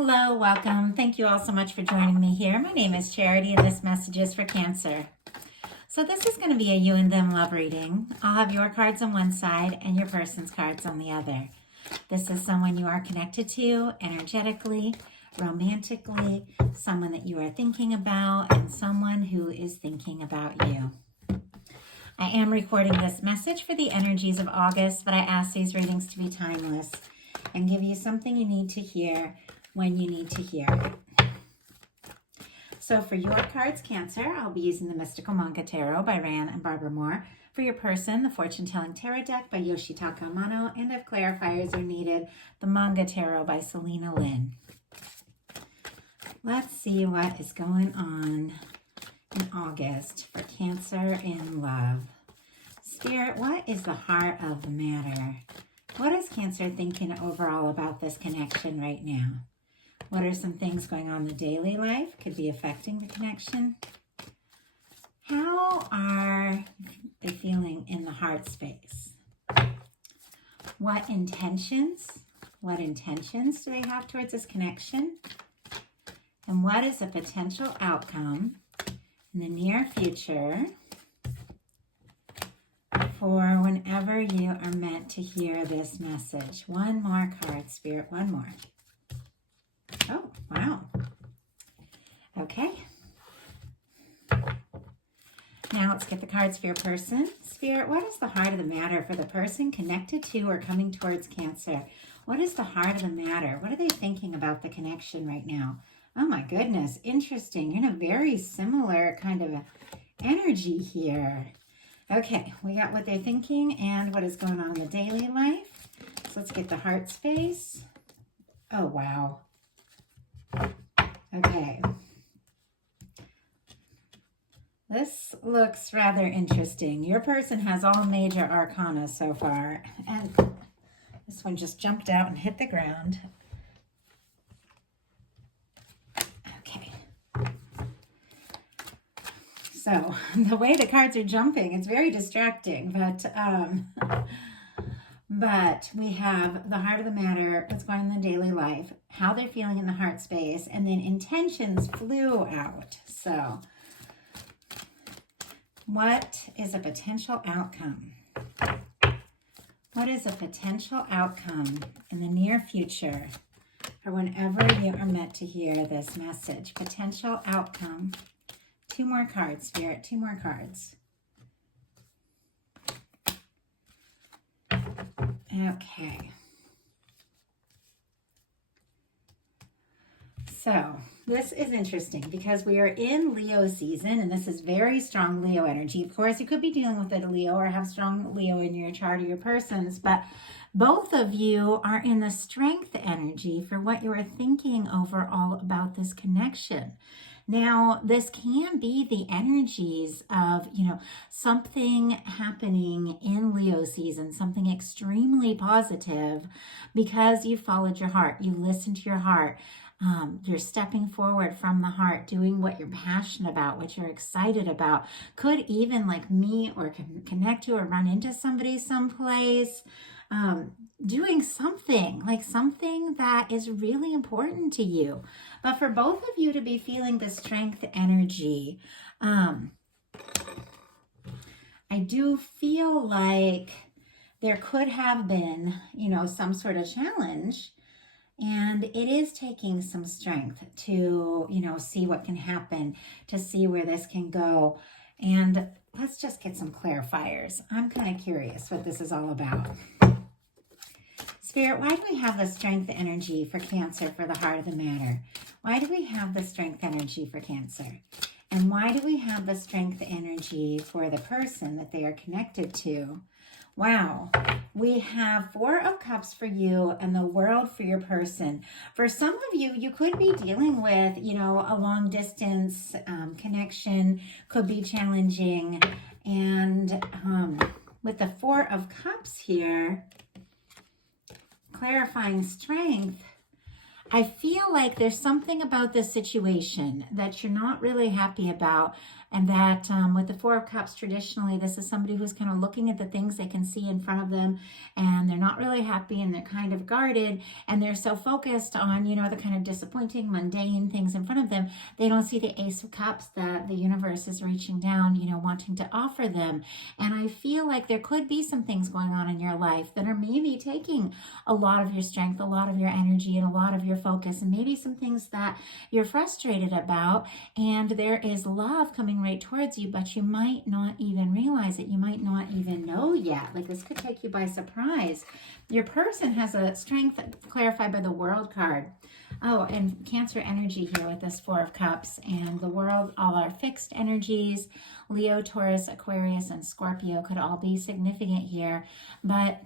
Hello, welcome. Thank you all so much for joining me here. My name is Charity and this message is for Cancer. So this is going to be a you and them love reading. I'll have your cards on one side and your person's cards on the other. This is someone you are connected to energetically, romantically, someone that you are thinking about, and someone who is thinking about you. I am recording this message for the energies of August, but I ask these readings to be timeless and give you something you need to hear when you need to hear it. So for your cards, Cancer, I'll be using the Mystical Manga Tarot by Ran and Barbara Moore. For your person, the Fortune Telling Tarot Deck by Yoshitaka Amano. And if clarifiers are needed, the Manga Tarot by Selena Lynn. Let's see what is going on in August for Cancer in love. Spirit, what is the heart of the matter? What is Cancer thinking overall about this connection right now? What are some things going on in the daily life? Could be affecting the connection. How are they feeling in the heart space? What intentions do they have towards this connection? And what is a potential outcome in the near future for whenever you are meant to hear this message? One more card, Spirit, one more. Oh, wow. Okay. Now let's get the cards for your person. Spirit, what is the heart of the matter for the person connected to or coming towards Cancer? What is the heart of the matter? What are they thinking about the connection right now? Oh my goodness, interesting. You're in a very similar kind of energy here. Okay, we got what they're thinking and what is going on in the daily life. So let's get the heart space. Oh, wow. Okay. This looks rather interesting. Your person has all major arcana so far. And this one just jumped out and hit the ground. Okay. So the way the cards are jumping, it's very distracting. But we have the heart of the matter, what's going on in the daily life, how they're feeling in the heart space, and then intentions flew out. So what is a potential outcome? What is a potential outcome in the near future or whenever you are meant to hear this message? Potential outcome. Two more cards, Spirit, two more cards. Okay. So this is interesting because we are in Leo season and this is very strong Leo energy. Of course, you could be dealing with a Leo or have strong Leo in your chart or your persons, but both of you are in the strength energy for what you are thinking overall about this connection. Now, this can be the energies of, something happening in Leo season, something extremely positive because you followed your heart. You listened to your heart. You're stepping forward from the heart, doing what you're passionate about, what you're excited about. Could even like meet or connect to or run into somebody someplace. Doing something that is really important to you. But for both of you to be feeling the strength energy, I do feel like there could have been, some sort of challenge. And it is taking some strength to, see what can happen, to see where this can go. And let's just get some clarifiers. I'm kind of curious what this is all about. Spirit, why do we have the strength energy for Cancer for the heart of the matter? Why do we have the strength energy for Cancer? And why do we have the strength energy for the person that they are connected to? Wow, we have Four of Cups for you and the World for your person. For some of you, you could be dealing with, a long distance connection, could be challenging. And with the Four of Cups here, clarifying strength, I feel like there's something about this situation that you're not really happy about And that with the Four of Cups, traditionally, this is somebody who's kind of looking at the things they can see in front of them, and they're not really happy, and they're kind of guarded, and they're so focused on, you know, the kind of disappointing, mundane things in front of them, they don't see the Ace of Cups that the universe is reaching down, you know, wanting to offer them. And I feel like there could be some things going on in your life that are maybe taking a lot of your strength, a lot of your energy, and a lot of your focus, and maybe some things that you're frustrated about. And there is love coming right towards you, but you might not even realize it. You might not even know yet. Like, this could take you by surprise. Your person has a strength clarified by the World card. Oh, and Cancer energy here with this Four of Cups. And the World, all our fixed energies, Leo, Taurus, Aquarius, and Scorpio could all be significant here. But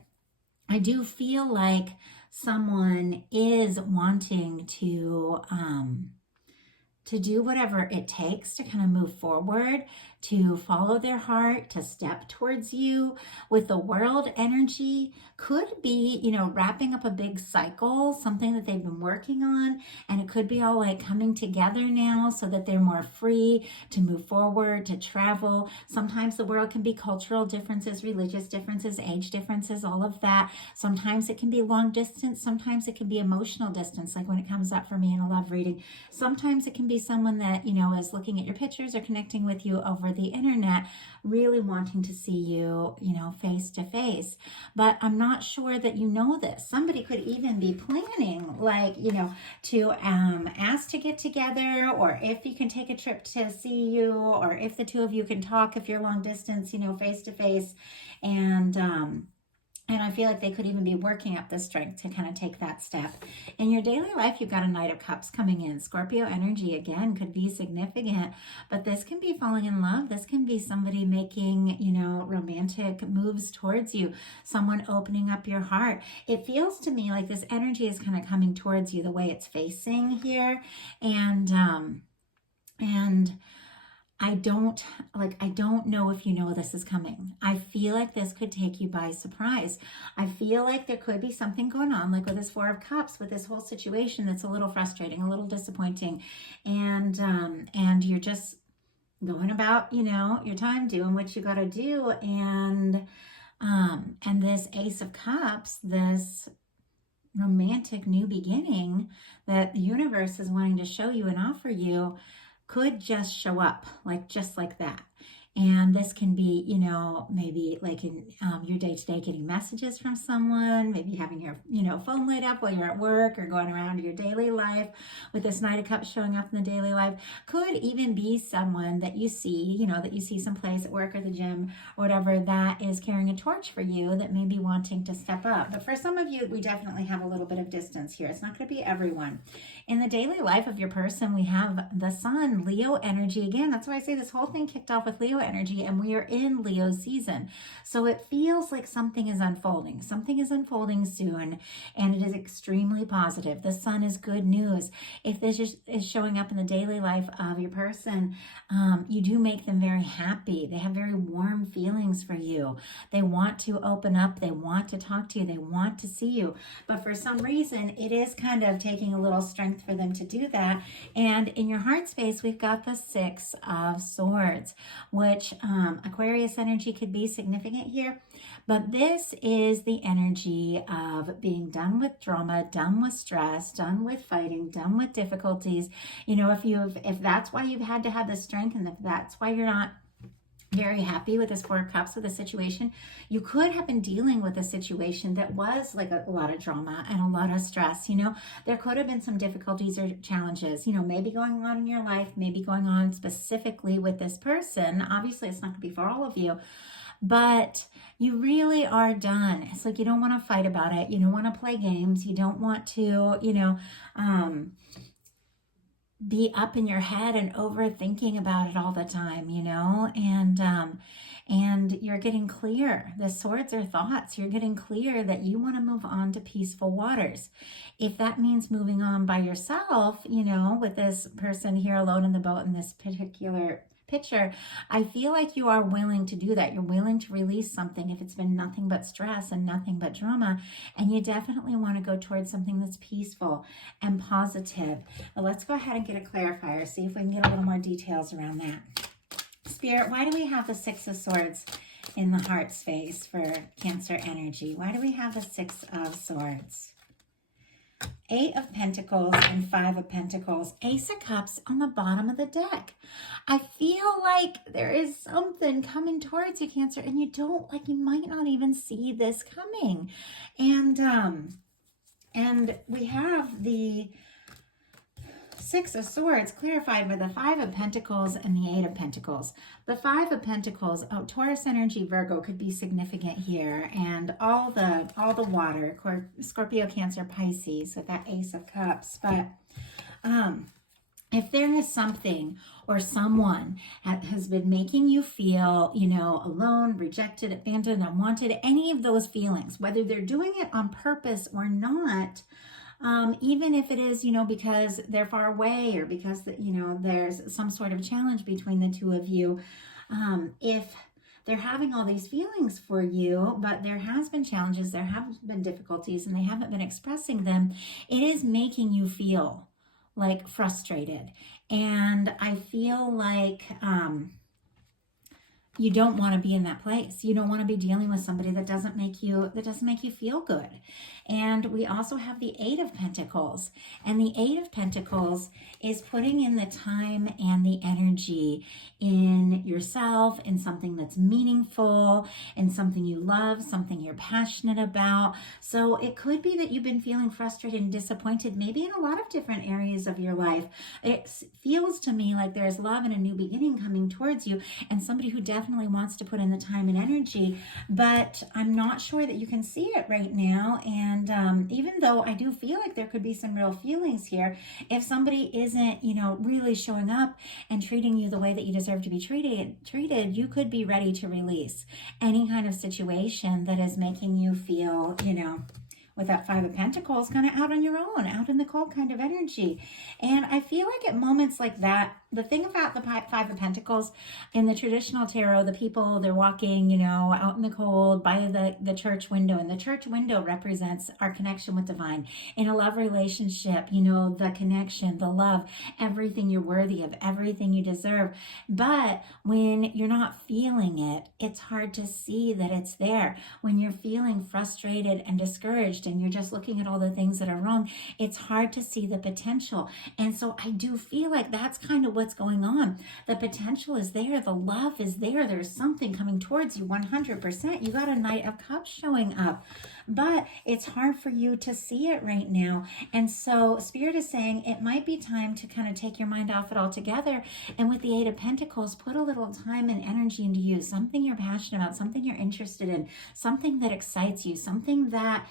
I do feel like someone is wanting to do whatever it takes to kind of move forward, to follow their heart, to step towards you. With the World energy, could be, you know, wrapping up a big cycle, something that they've been working on, and it could be all like coming together now so that they're more free to move forward, to travel. Sometimes the World can be cultural differences, religious differences, age differences, all of that. Sometimes it can be long distance, sometimes it can be emotional distance, like when it comes up for me in a love reading. Sometimes it can be someone that, you know, is looking at your pictures or connecting with you over the internet, really wanting to see you, you know, face to face. But I'm not sure that you know this. Somebody could even be planning, like, you know, to ask to get together, or if you can take a trip to see you, or if the two of you can talk, if you're long distance, you know, face to face. And I feel like they could even be working up the strength to kind of take that step. In your daily life, you've got a Knight of Cups coming in. Scorpio energy, again, could be significant, but this can be falling in love. This can be somebody making, you know, romantic moves towards you, someone opening up your heart. It feels to me like this energy is kind of coming towards you the way it's facing here. And I don't know if you know this is coming. I feel like this could take you by surprise. I feel like there could be something going on, like with this Four of Cups, with this whole situation that's a little frustrating, a little disappointing. And you're just going about, you know, your time doing what you got to do. And this Ace of Cups, this romantic new beginning that the universe is wanting to show you and offer you, could just show up just like that. And this can be, you know, maybe like in your day-to-day getting messages from someone, maybe having your, you know, phone lit up while you're at work, or going around your daily life with this Knight of Cups showing up in the daily life. Could even be someone that you see, you know, that you see someplace at work or the gym or whatever, that is carrying a torch for you, that may be wanting to step up. But for some of you, we definitely have a little bit of distance here. It's not going to be everyone. In the daily life of your person, we have the Sun, Leo energy. Again, that's why I say this whole thing kicked off with Leo energy, and we are in Leo season. So it feels like something is unfolding. Something is unfolding soon, and it is extremely positive. The Sun is good news. If this is showing up in the daily life of your person, you do make them very happy. They have very warm feelings for you. They want to open up. They want to talk to you. They want to see you. But for some reason, it is kind of taking a little strength for them to do that. And in your heart space, we've got the Six of Swords, which Aquarius energy could be significant here. But this is the energy of being done with drama, done with stress, done with fighting, done with difficulties. You know, if that's why you've had to have the strength, and if that's why you're not very happy with this Four of Cups with the situation, you could have been dealing with a situation that was like a lot of drama and a lot of stress. You know, there could have been some difficulties or challenges, you know, maybe going on in your life, maybe going on specifically with this person. Obviously, it's not going to be for all of you, but you really are done. It's like you don't want to fight about it. You don't want to play games. You don't want to, you know, be up in your head and overthinking about it all the time, you know, and you're getting clear. The swords are thoughts. You're getting clear that you want to move on to peaceful waters. If that means moving on by yourself, you know, with this person here alone in the boat in this particular picture, I feel like you are willing to do that. You're willing to release something if it's been nothing but stress and nothing but drama, and you definitely want to go towards something that's peaceful and positive. But let's go ahead and get a clarifier, see if we can get a little more details around that. Spirit, why do we have the Six of Swords in the heart space for Cancer energy? Why do we have the Six of Swords? Eight of Pentacles and Five of Pentacles. Ace of Cups on the bottom of the deck. I feel like there is something coming towards you, Cancer, and you might not even see this coming. And we have the Six of Swords clarified by the Five of Pentacles and the Eight of Pentacles. The Five of Pentacles, Taurus energy, Virgo could be significant here, and all the water, Scorpio, Cancer, Pisces with that Ace of Cups. But if there is something or someone that has been making you feel, alone, rejected, abandoned, unwanted, any of those feelings, whether they're doing it on purpose or not, even if it is, because they're far away or because, there's some sort of challenge between the two of you, if they're having all these feelings for you, but there has been challenges, there have been difficulties, and they haven't been expressing them, it is making you feel like frustrated. And I feel like you don't want to be in that place. You don't want to be dealing with somebody that doesn't make you feel good. And we also have the Eight of Pentacles. And the Eight of Pentacles is putting in the time and the energy in yourself, in something that's meaningful, in something you love, something you're passionate about. So it could be that you've been feeling frustrated and disappointed, maybe in a lot of different areas of your life. It feels to me like there's love and a new beginning coming towards you, and somebody who definitely wants to put in the time and energy, but I'm not sure that you can see it right now. And even though I do feel like there could be some real feelings here, if somebody isn't, really showing up and treating you the way that you deserve to be treated, you could be ready to release any kind of situation that is making you feel, with that Five of Pentacles, kind of out on your own, out in the cold kind of energy. And I feel like at moments like that, the thing about the Five of Pentacles in the traditional tarot, the people, they're walking, out in the cold by the church window. And the church window represents our connection with divine. In a love relationship, the connection, the love, everything you're worthy of, everything you deserve. But when you're not feeling it, it's hard to see that it's there. When you're feeling frustrated and discouraged and you're just looking at all the things that are wrong, it's hard to see the potential. And so I do feel like that's kind of what's going on. The potential is there. The love is there. There's something coming towards you 100%. You got a Knight of Cups showing up, but it's hard for you to see it right now. And so Spirit is saying it might be time to kind of take your mind off it altogether. And with the Eight of Pentacles, put a little time and energy into you, something you're passionate about, something you're interested in, something that excites you, something that,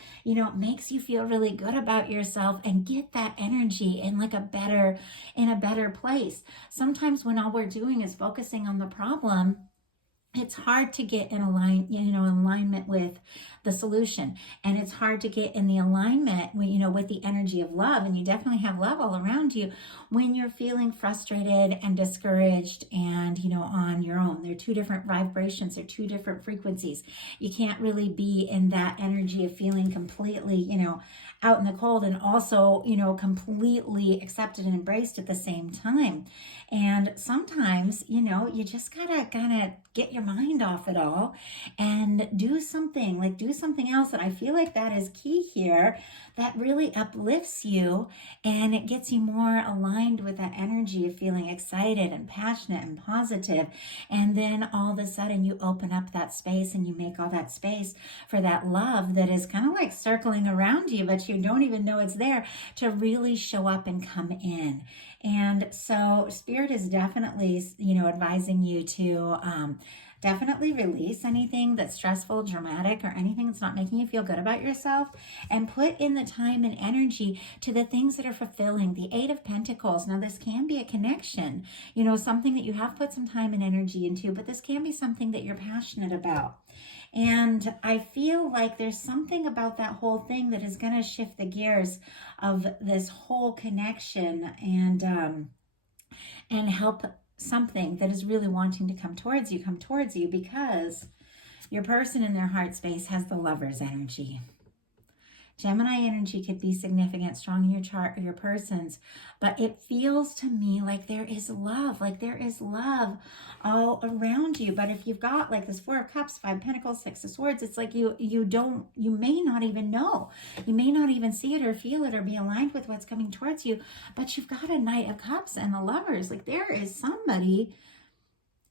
makes you feel really good about yourself, and get that energy in a better place. Sometimes when all we're doing is focusing on the problem, it's hard to get in alignment with the solution, and it's hard to get in the alignment with the energy of love. And you definitely have love all around you when you're feeling frustrated and discouraged and on your own. They're two different vibrations, they're two different frequencies. You can't really be in that energy of feeling completely out in the cold and also completely accepted and embraced at the same time. And sometimes you just gotta kind of get your mind off it all and do something else. And I feel like that is key here, that really uplifts you, and it gets you more aligned with that energy of feeling excited and passionate and positive. And then all of a sudden you open up that space and you make all that space for that love that is kind of like circling around you, but you don't even know it's there, to really show up and come in. And so Spirit is definitely, advising you to definitely release anything that's stressful, dramatic, or anything that's not making you feel good about yourself, and put in the time and energy to the things that are fulfilling. The Eight of Pentacles. Now, this can be a connection, something that you have put some time and energy into, but this can be something that you're passionate about. And I feel like there's something about that whole thing that is going to shift the gears of this whole connection and help something that is really wanting to come towards you, because your person in their heart space has the Lover's energy. Gemini energy could be significant, strong in your chart or your person's, but it feels to me like there is love, all around you. But if you've got like this Four of Cups, Five of Pentacles, Six of Swords, it's like you may not even know. You may not even see it or feel it or be aligned with what's coming towards you, but you've got a Knight of Cups and the Lovers. Like there is somebody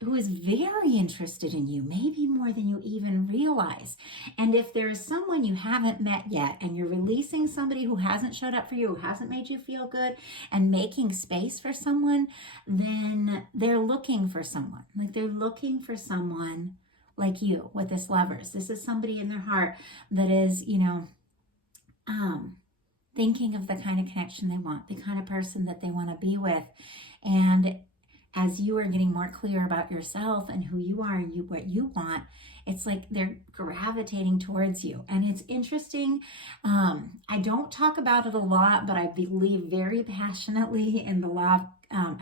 who is very interested in you, maybe more than you even realize. And if there is someone you haven't met yet and you're releasing somebody who hasn't showed up for you, who hasn't made you feel good, and making space for someone, then they're looking for someone. Like they're looking for someone like you with this Lovers. This is somebody in their heart that is, thinking of the kind of connection they want, the kind of person that they want to be with. And as you are getting more clear about yourself and who you are and what you want, it's like they're gravitating towards you. And it's interesting. I don't talk about it a lot, but I believe very passionately in the law of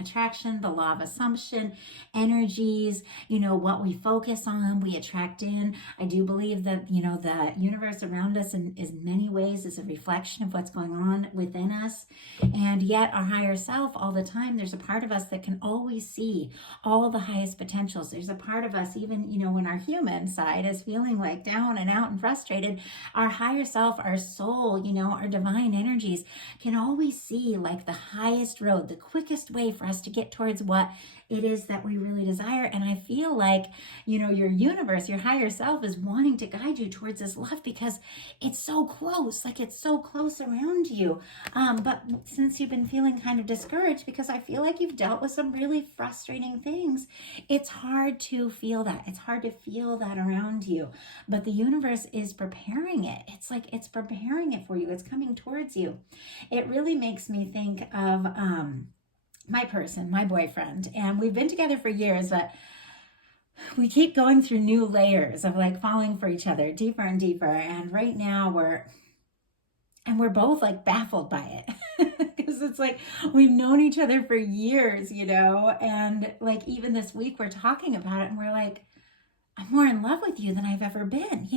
attraction, the law of assumption, energies, what we focus on, we attract in. I do believe that, the universe around us in many ways is a reflection of what's going on within us. And yet our higher self, all the time, there's a part of us that can always see all the highest potentials. There's a part of us, even, when our human side is feeling like down and out and frustrated, our higher self, our soul, our divine energies can always see like the highest road, the quickest way for us to get towards what it is that we really desire. And I feel like, your universe, your higher self is wanting to guide you towards this love because it's so close, like it's so close around you. But since you've been feeling kind of discouraged because I feel like you've dealt with some really frustrating things, it's hard to feel that. It's hard to feel that around you. But the universe is preparing it. It's like it's preparing it for you. It's coming towards you. It really makes me think of my boyfriend, and we've been together for years, but we keep going through new layers of like falling for each other deeper and deeper. And right now we're both like baffled by it because it's like we've known each other for years, and like even this week we're talking about it and we're like, I'm more in love with you than I've ever been,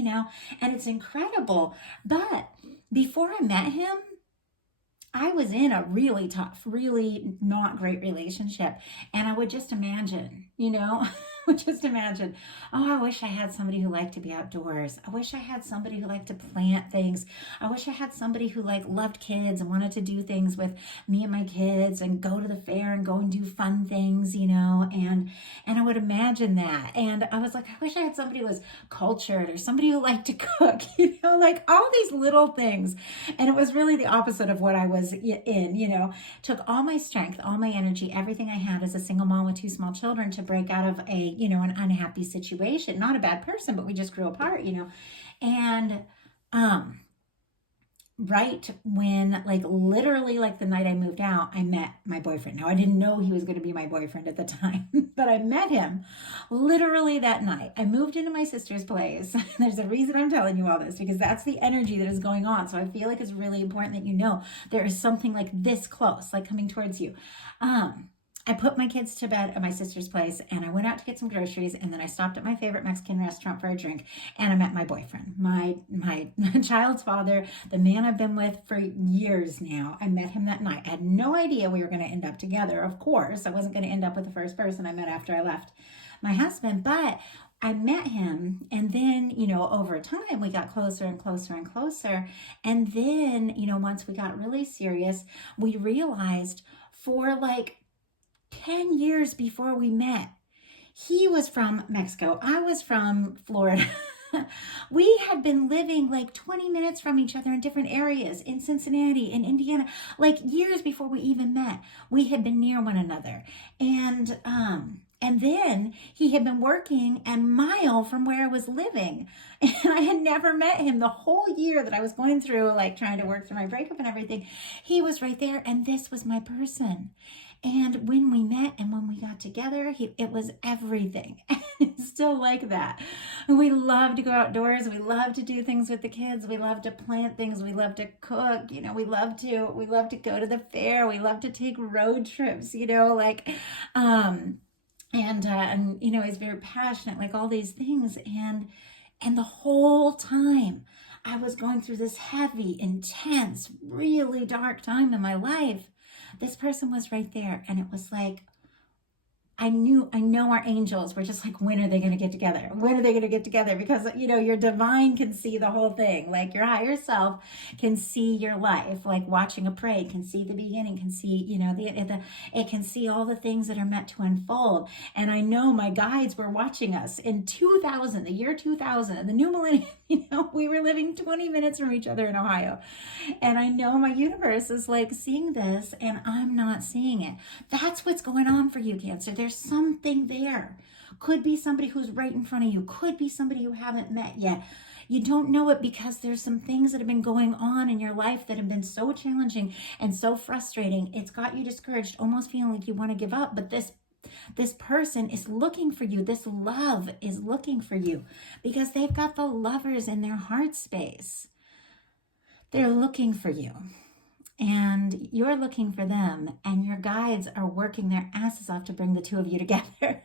and it's incredible. But before I met him, I was in a really tough, really not great relationship. And I would just imagine, oh, I wish I had somebody who liked to be outdoors. I wish I had somebody who liked to plant things. I wish I had somebody who loved kids and wanted to do things with me and my kids and go to the fair and go and do fun things, and I would imagine that. And I was like, I wish I had somebody who was cultured or somebody who liked to cook, like all these little things. And it was really the opposite of what I was in, took all my strength, all my energy, everything I had as a single mom with two small children to break out of an unhappy situation. Not a bad person, but we just grew apart, and right when literally the night I moved out, I met my boyfriend. Now I didn't know he was going to be my boyfriend at the time, but I met him literally that night. I moved into my sister's place. There's a reason I'm telling you all this, because that's the energy that is going on. So I feel like it's really important that there is something like this close, like coming towards you. I put my kids to bed at my sister's place and I went out to get some groceries, and then I stopped at my favorite Mexican restaurant for a drink, and I met my boyfriend, my child's father, the man I've been with for years now. I met him that night. I had no idea we were going to end up together. Of course, I wasn't going to end up with the first person I met after I left my husband, but I met him, and then, over time we got closer and closer and closer. And then, once we got really serious, we realized for 10 years before we met, he was from Mexico. I was from Florida. We had been living 20 minutes from each other in different areas in Cincinnati and Indiana, years before we even met. We had been near one another. And then he had been working a mile from where I was living. And I had never met him the whole year that I was going through, trying to work through my breakup and everything. He was right there, and this was my person. And when we met and when we got together, it was everything. It's still like that. We love to go outdoors. We love to do things with the kids. We love to plant things. We love to cook. We love to go to the fair. We love to take road trips. And he's very passionate, all these things. And the whole time I was going through this heavy, intense, really dark time in my life. This person was right there. And it was like, I know our angels were just like, when are they going to get together? When are they going to get together? Because, your divine can see the whole thing. Like your higher self can see your life, like watching a parade, can see the beginning, can see, it can see all the things that are meant to unfold. And I know my guides were watching us in 2000, the year 2000, the new millennium. We were living 20 minutes from each other in Ohio. And I know my universe is like seeing this and I'm not seeing it. That's what's going on for you, Cancer. There's something there. Could be somebody who's right in front of you. Could be somebody you haven't met yet. You don't know it because there's some things that have been going on in your life that have been so challenging and so frustrating. It's got you discouraged, almost feeling like you want to give up. But this person is looking for you. This love is looking for you because they've got the lovers in their heart space. They're looking for you and you're looking for them, and your guides are working their asses off to bring the two of you together.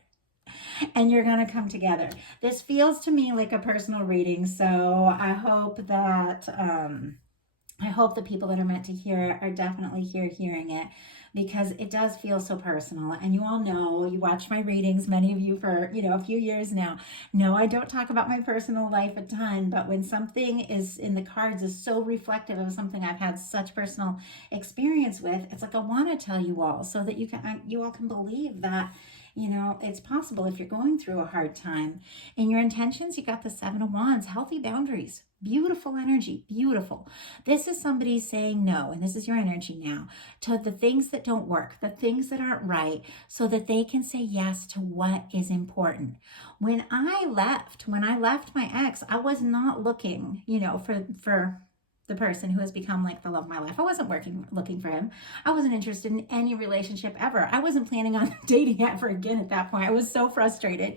And you're going to come together. This feels to me like a personal reading. So I hope that the people that are meant to hear it are definitely here hearing it, because it does feel so personal. And you all know, you watch my readings, many of you for, a few years now. No, I don't talk about my personal life a ton, but when something is in the cards is so reflective of something I've had such personal experience with, it's like I want to tell you all so that you all can believe that it's possible if you're going through a hard time. In your intentions, you got the Seven of Wands, healthy boundaries, beautiful energy, beautiful. This is somebody saying no, and this is your energy now, to the things that don't work, the things that aren't right, so that they can say yes to what is important. When I left my ex, I was not looking, for the person who has become like the love of my life. I wasn't looking for him. I wasn't interested in any relationship ever. I wasn't planning on dating ever again at that point. I was so frustrated,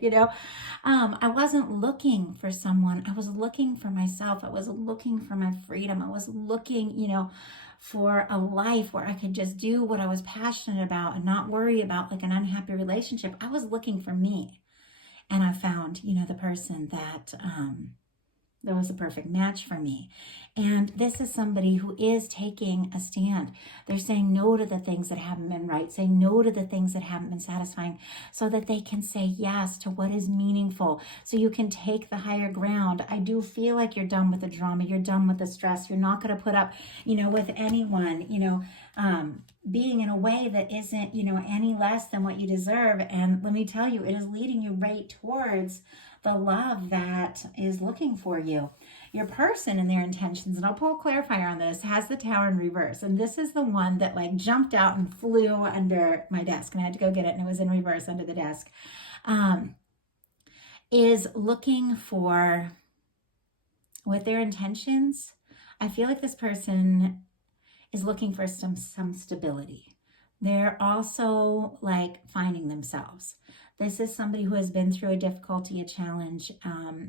I wasn't looking for someone. I was looking for myself. I was looking for my freedom. I was looking, for a life where I could just do what I was passionate about and not worry about like an unhappy relationship. I was looking for me. And I found, the person that was a perfect match for me. And this is somebody who is taking a stand. They're saying no to the things that haven't been right, saying no to the things that haven't been satisfying, so that they can say yes to what is meaningful, so you can take the higher ground. I do feel like you're done with the drama. You're done with the stress. You're not going to put up, with anyone, being in a way that isn't, any less than what you deserve. And let me tell you, it is leading you right towards the love that is looking for you. Your person and their intentions, and I'll pull a clarifier on this, has the Tower in reverse. And this is the one that like jumped out and flew under my desk, and I had to go get it, and it was in reverse under the desk. Is looking for, with their intentions, I feel like this person is looking for some stability. They're also like finding themselves. This is somebody who has been through a difficulty, a challenge,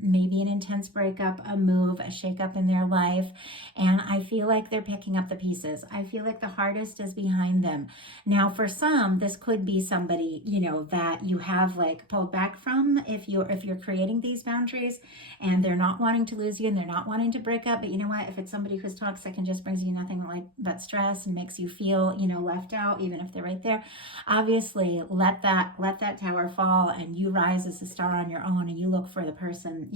maybe an intense breakup, a move, a shakeup in their life. And I feel like they're picking up the pieces. I feel like the hardest is behind them. Now, for some, this could be somebody, that you have like pulled back from if you're creating these boundaries, and they're not wanting to lose you and they're not wanting to break up. But you know what? If it's somebody who's toxic and just brings you nothing but stress and makes you feel, left out, even if they're right there, obviously let that tower fall, and you rise as a star on your own, and you look for the person,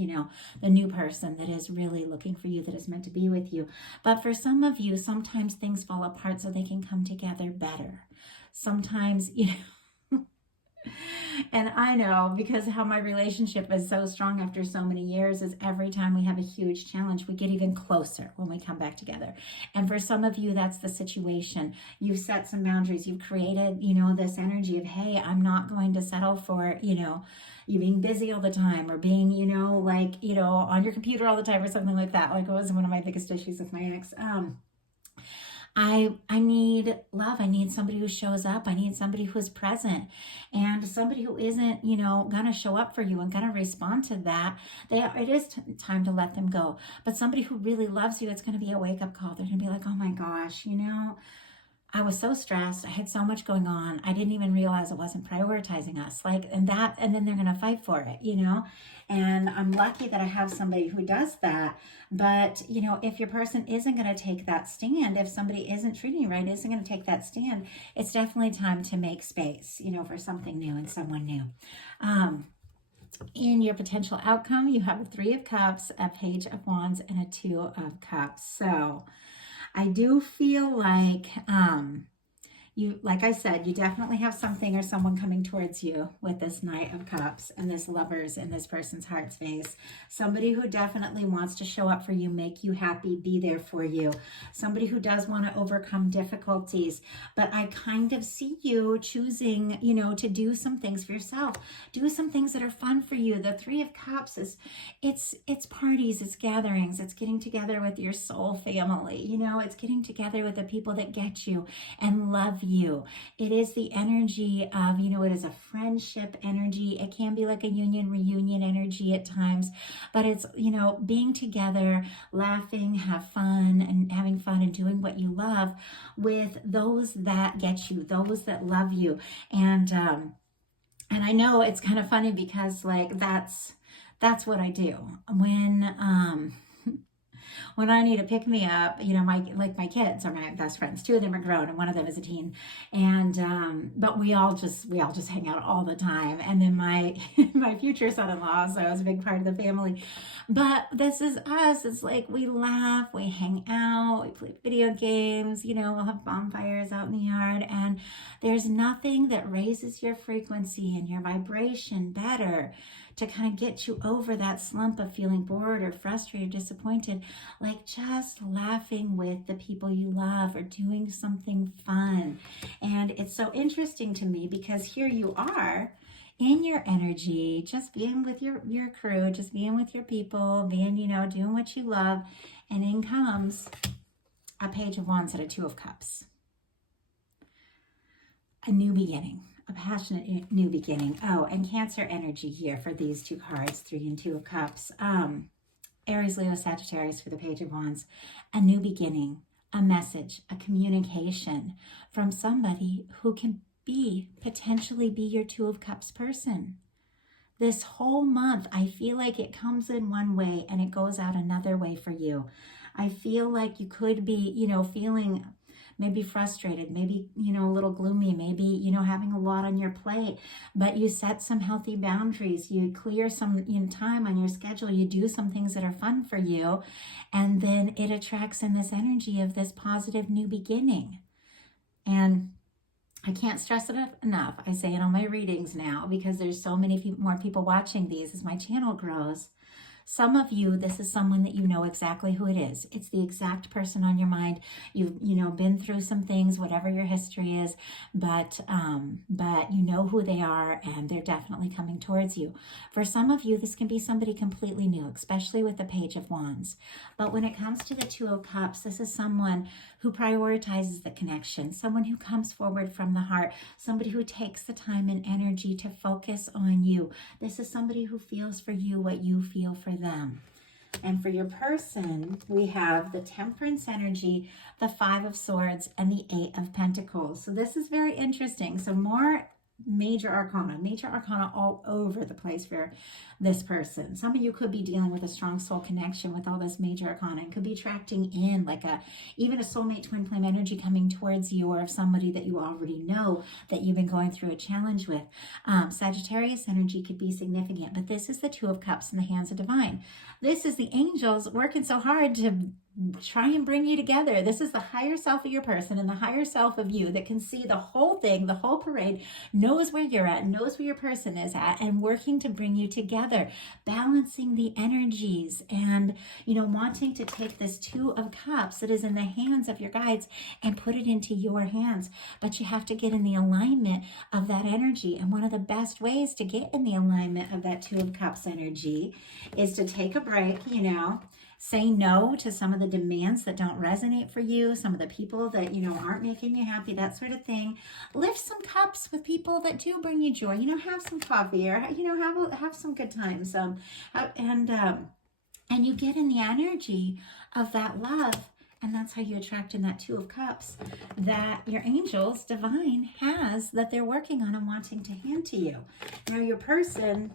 the new person that is really looking for you, that is meant to be with you. But for some of you, sometimes things fall apart so they can come together better. Sometimes, and I know, because how my relationship is so strong after so many years, is every time we have a huge challenge, we get even closer when we come back together. And for some of you, that's the situation. You've set some boundaries. You've created, this energy of, hey, I'm not going to settle for, you being busy all the time, or being, on your computer all the time, or something like that. Like, it was one of my biggest issues with my ex. I need love. I need somebody who shows up. I need somebody who is present, and somebody who isn't, going to show up for you and going to respond to that. It is time to let them go. But somebody who really loves you, it's going to be a wake up call. They're going to be like, oh my gosh, I was so stressed. I had so much going on. I didn't even realize it wasn't prioritizing us. Like, and then they're going to fight for it, you know? And I'm lucky that I have somebody who does that. But, you know, if your person isn't going to take that stand, if somebody isn't treating you right, isn't going to take that stand, it's definitely time to make space, you know, for something new and someone new. In your potential outcome, you have a 3 of Cups, a Page of Wands, and a 2 of Cups. So I do feel like you, like I said, you definitely have something or someone coming towards you with this Knight of Cups and this Lovers in this person's heart space. Somebody who definitely wants to show up for you, make you happy, be there for you. Somebody who does want to overcome difficulties. But I kind of see you choosing, you know, to do some things for yourself. Do some things that are fun for you. The 3 of Cups is, it's parties, it's gatherings, it's getting together with your soul family. You know, it's getting together with the people that get you and love you. It is the energy of, you know, it is a friendship energy. It can be like a union reunion energy at times, but it's, you know, being together, laughing, have fun, and having fun and doing what you love with those that get you, those that love you. And I know it's kind of funny because like that's what I do when I need to pick me up. You know, my kids are my best friends. 2 of them are grown and one of them is a teen. And but we all just hang out all the time. And then my my future son-in-law, so it's a big part of the family. But this is us. It's like we laugh, we hang out, we play video games, you know, we'll have bonfires out in the yard. And there's nothing that raises your frequency and your vibration better to kind of get you over that slump of feeling bored or frustrated, disappointed, like just laughing with the people you love or doing something fun. And it's so interesting to me because here you are in your energy, just being with your crew, just being with your people, being, you know, doing what you love. And in comes a Page of Wands and a 2 of Cups. A new beginning. A passionate new beginning. Oh, and Cancer energy here for these 2 cards, 3 and 2 of Cups. Aries, Leo, Sagittarius for the Page of Wands. A new beginning, a message, a communication from somebody who can potentially be your 2 of Cups person. This whole month, I feel like it comes in one way and it goes out another way for you. I feel like you could be, you know, feeling maybe frustrated, maybe, you know, a little gloomy, maybe, you know, having a lot on your plate, but you set some healthy boundaries, you clear some, you know, time on your schedule, you do some things that are fun for you, and then it attracts in this energy of this positive new beginning. And I can't stress it enough. I say in all my readings now, because there's so many more people watching these as my channel grows. Some of you, this is someone that you know exactly who it is. It's the exact person on your mind. You've, you know, been through some things, whatever your history is, but you know who they are and they're definitely coming towards you. For some of you, this can be somebody completely new, especially with the Page of Wands. But when it comes to the 2 of Cups, this is someone who prioritizes the connection, someone who comes forward from the heart, somebody who takes the time and energy to focus on you. This is somebody who feels for you what you feel for them. And for your person, we have the Temperance energy, the 5 of Swords, and the 8 of Pentacles. So this is very interesting. So more major arcana all over the place for this person. Some of you could be dealing with a strong soul connection with all this major arcana and could be attracting in like even a soulmate twin flame energy coming towards you, or of somebody that you already know that you've been going through a challenge with. Sagittarius energy could be significant, but this is the 2 of Cups in the hands of divine. This is the angels working so hard to try and bring you together. This is the higher self of your person and the higher self of you that can see the whole thing, the whole parade, knows where you're at, knows where your person is at, and working to bring you together, balancing the energies and, you know, wanting to take this 2 of Cups that is in the hands of your guides and put it into your hands. But you have to get in the alignment of that energy. And one of the best ways to get in the alignment of that 2 of Cups energy is to take a break, you know, say no to some of the demands that don't resonate for you, some of the people that, you know, aren't making you happy, that sort of thing. Lift some cups with people that do bring you joy. You know, have some coffee or, you know, have some good times. And you get in the energy of that love And that's how you attract in that Two of Cups that your angels, divine, has that they're working on and wanting to hand to you. Now, your person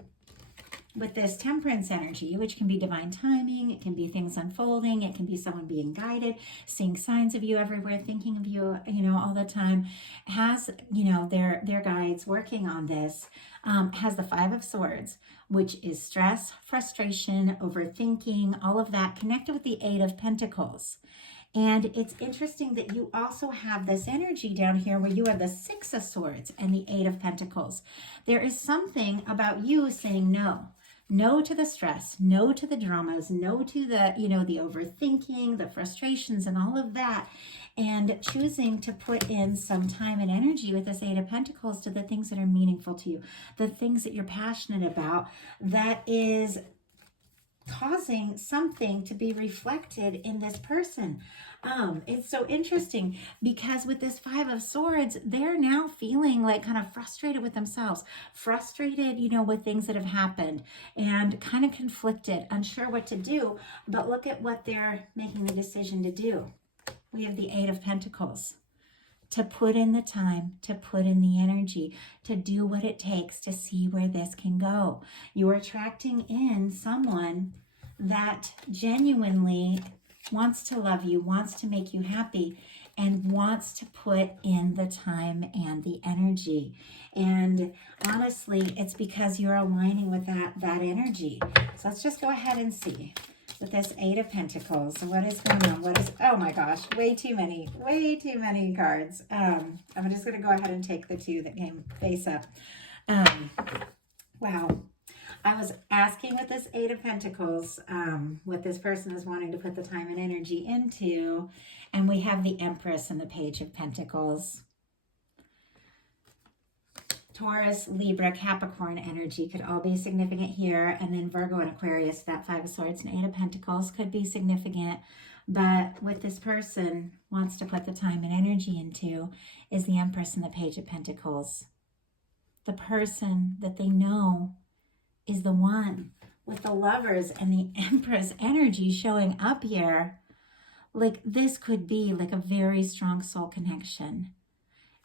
with this Temperance energy, which can be divine timing, it can be things unfolding, it can be someone being guided, seeing signs of you everywhere, thinking of you, all the time, has, their guides working on this, has the Five of Swords, which is stress, frustration, overthinking, all of that, connected with the Eight of Pentacles. And it's interesting that you also have this energy down here where you have the Six of Swords and the Eight of Pentacles. There is something about you saying no. No to the stress, no to the dramas, no to the, the overthinking, the frustrations and all of that. And choosing to put in some time and energy with this Eight of Pentacles to the things that are meaningful to you, the things that you're passionate about, that is causing something to be reflected in this person. It's so interesting because with this Five of Swords, they're now feeling like kind of frustrated with themselves, frustrated, with things that have happened and kind of conflicted, unsure what to do. But look at what they're making the decision to do. We have the Eight of Pentacles. To put in the time, to put in the energy, to do what it takes to see where this can go. You're attracting in someone that genuinely wants to love you, wants to make you happy, and wants to put in the time and the energy. And honestly, it's because you're aligning with that energy. So let's just go ahead and see. With this Eight of Pentacles, what is going on? Oh my gosh, way too many cards. I'm just going to go ahead and take the two that came face up. Wow. I was asking with this Eight of Pentacles, what this person is wanting to put the time and energy into, and we have the Empress and the Page of Pentacles. Taurus, Libra, Capricorn energy could all be significant here. And then Virgo and Aquarius, that Five of Swords and Eight of Pentacles could be significant. But what this person wants to put the time and energy into is the Empress and the Page of Pentacles. The person that they know is the one, with the Lovers and the Empress energy showing up here. Like this could be like a very strong soul connection.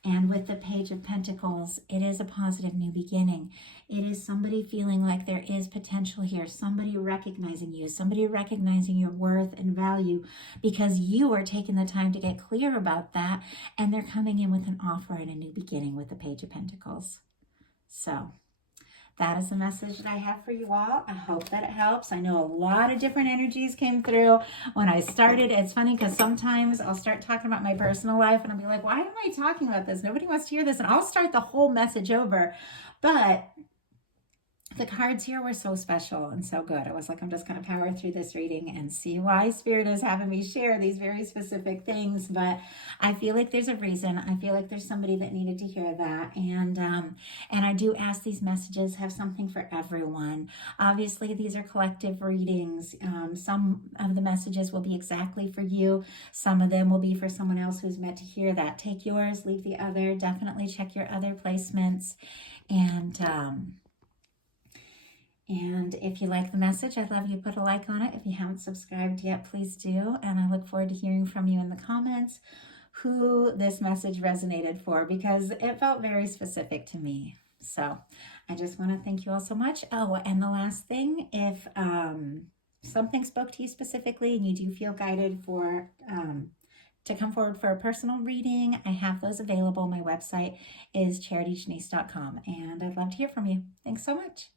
And with the Page of Pentacles, it is a positive new beginning. It is somebody feeling like there is potential here, somebody recognizing you, somebody recognizing your worth and value because you are taking the time to get clear about that, and they're coming in with an offer and a new beginning with the Page of Pentacles. So that is the message that I have for you all. I hope that it helps. I know a lot of different energies came through when I started. It's funny because sometimes I'll start talking about my personal life and I'll be like, why am I talking about this? Nobody wants to hear this. And I'll start the whole message over. But the cards here were so special and so good. I was like, I'm just going to power through this reading and see why Spirit is having me share these very specific things. But I feel like there's a reason. I feel like there's somebody that needed to hear that. And I do ask these messages have something for everyone. Obviously, these are collective readings. Some of the messages will be exactly for you. Some of them will be for someone else who's meant to hear that. Take yours, leave the other. Definitely check your other placements. And if you like the message, I'd love you to put a like on it. If you haven't subscribed yet, please do. And I look forward to hearing from you in the comments who this message resonated for, because it felt very specific to me. So I just want to thank you all so much. Oh, and the last thing, if something spoke to you specifically and you do feel guided for to come forward for a personal reading, I have those available. My website is charityjanice.com, and I'd love to hear from you. Thanks so much.